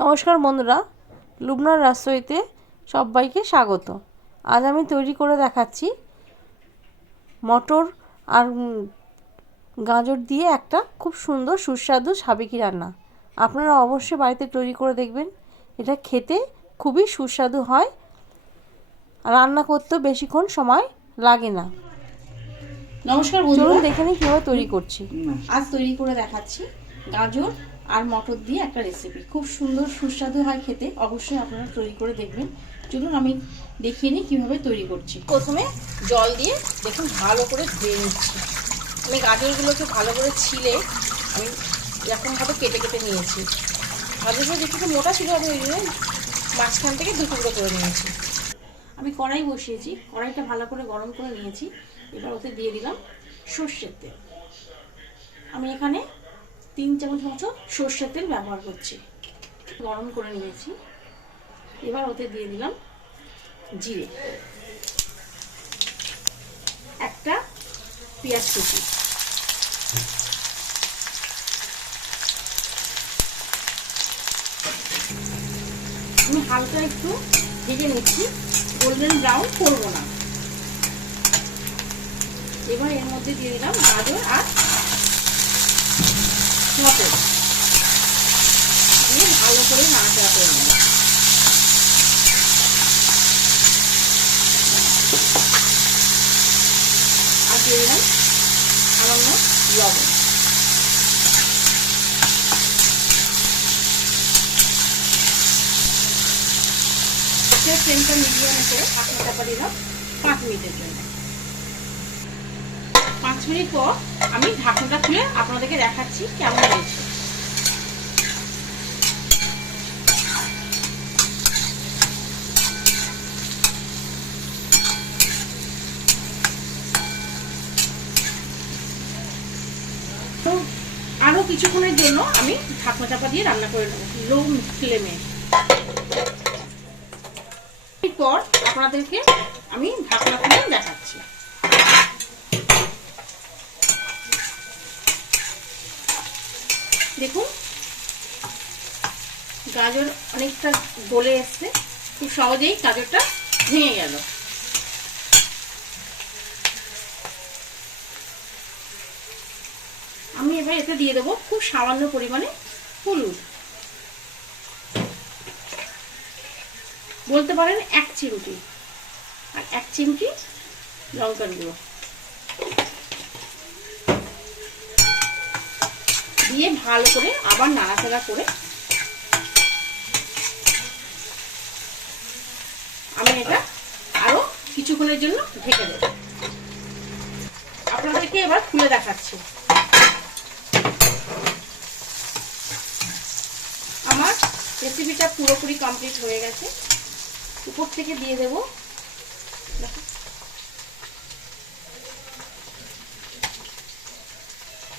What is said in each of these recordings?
নমস্কার বন্ধুরা, লুবনার রাসইতে সবাইকে স্বাগত। আজ আমি তৈরি করে দেখাচ্ছি মটর আর গাজর দিয়ে একটা খুব সুন্দর সুস্বাদু সাবেকি রান্না। আপনারা অবশ্যই বাড়িতে তৈরি করে দেখবেন। এটা খেতে খুবই সুস্বাদু হয়, রান্না করতেও বেশিক্ষণ সময় লাগে না। নমস্কার বন্ধুরা, চলুন দেখে নিই কীভাবে তৈরি করছি। আজ তৈরি করে দেখাচ্ছি গাজর আর মটর দিয়ে একটা রেসিপি। খুব সুন্দর সুস্বাদু হয় খেতে, অবশ্যই আপনারা তৈরি করে দেখবেন। চলুন আমি দেখিয়ে নিই কীভাবে তৈরি করছি। প্রথমে জল দিয়ে দেখুন ভালো করে ধুয়ে নিচ্ছি। আমি গাজরগুলোকে ভালো করে ছিলে আমি এরকমভাবে কেটে কেটে নিয়েছি। গাজরগুলো দেখতে একটু মোটা ছিল, আমি ওই জন্য মাঝখান থেকে দু টুকরো করে নিয়েছি। আমি কড়াই বসিয়েছি, কড়াইটা ভালো করে গরম করে নিয়েছি। এবার ওতে দিয়ে দিলাম সর্ষের তেল। আমি এখানে 3 চামচ মতো সর্ষের তেল ব্যবহার করছি। গরম করে নিয়েছি। এবার ওতে দিয়ে দিলাম জিরে, একটা পেঁয়াজ কুচি, আমি হালকা একটু ভেজে নিচ্ছি, গোল্ডেন ব্রাউন করবো না। এবার এর মধ্যে দিয়ে দিলাম গাজর আর মটর, দিয়ে ভালো করে নাড়াচাড়া করে নেব। আর দিয়ে দিলাম সামান্য লবণ। ফ্লেমটা মিডিয়ামে করে ঢাকনা চাপা দিলাম 5 মিনিটের জন্য। 5 মিনিট পর আমি ঢাকনাটা খুলে আপনাদেরকে দেখাচ্ছি কেমন হয়েছে। তো আরো কিছুক্ষণের জন্য আমি ঢাকনা চাপা দিয়ে রান্না করে নেব লো ফ্লেমে। পর আপনাদেরকে আমি ঢাকনা খুলে দেখাচ্ছি। দেখুন গাজর অনেকটা গলে এসছে, খুব সহজেই গাজরটা ভেঙে গেল। আমি এবার এতে দিয়ে দেবো খুব সামান্য পরিমাণে হলুদ, বলতে পারেন 1 চিমটি, আর 1 চিমটি লঙ্কার গুঁড়ো দিয়ে ভালো করে আবার নাড়াচাড়া করে আমি এটা আরো কিছুক্ষণের জন্য ঢেকে দেব। আপনাদেরকে এবার খুলে দেখাচ্ছি। আমার রেসিপিটা পুরোপুরি কমপ্লিট হয়ে গেছে। উপর থেকে দিয়ে দেব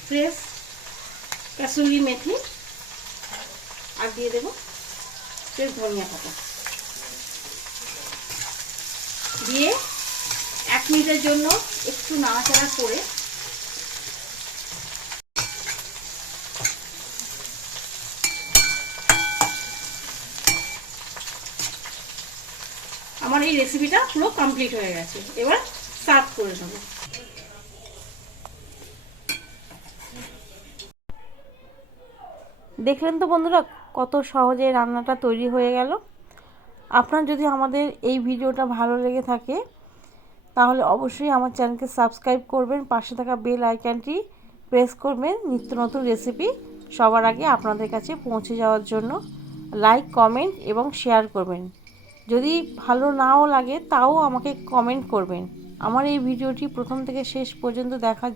ফ্রেশ কাসুরি মেথি, আর দিয়ে দেব ফ্রেশ ধনিয়া পাতা, দিয়ে 1 মিনিটের জন্য একটু নাড়াচাড়া করে আমার এই রেসিপিটা পুরো কমপ্লিট হয়ে গেছে। এবার সার্ভ করে নেব। দেখলেন তো বন্ধুরা, কত সহজে রান্নাটা তৈরি হয়ে গেল। আপনার যদি আমাদের এই ভিডিওটা ভালো লেগে থাকে তাহলে অবশ্যই আমার চ্যানেলকে সাবস্ক্রাইব করবেন, পাশে থাকা বেল আইকনটি প্রেস করবেন নিত্য নতুন রেসিপি সবার আগে আপনাদের কাছে পৌঁছে যাওয়ার জন্য। লাইক, কমেন্ট এবং শেয়ার করবেন। যদি ভালো নাও লাগে তাও আমাকে কমেন্ট করবেন। আমার এই ভিডিওটি প্রথম থেকে শেষ পর্যন্ত দেখার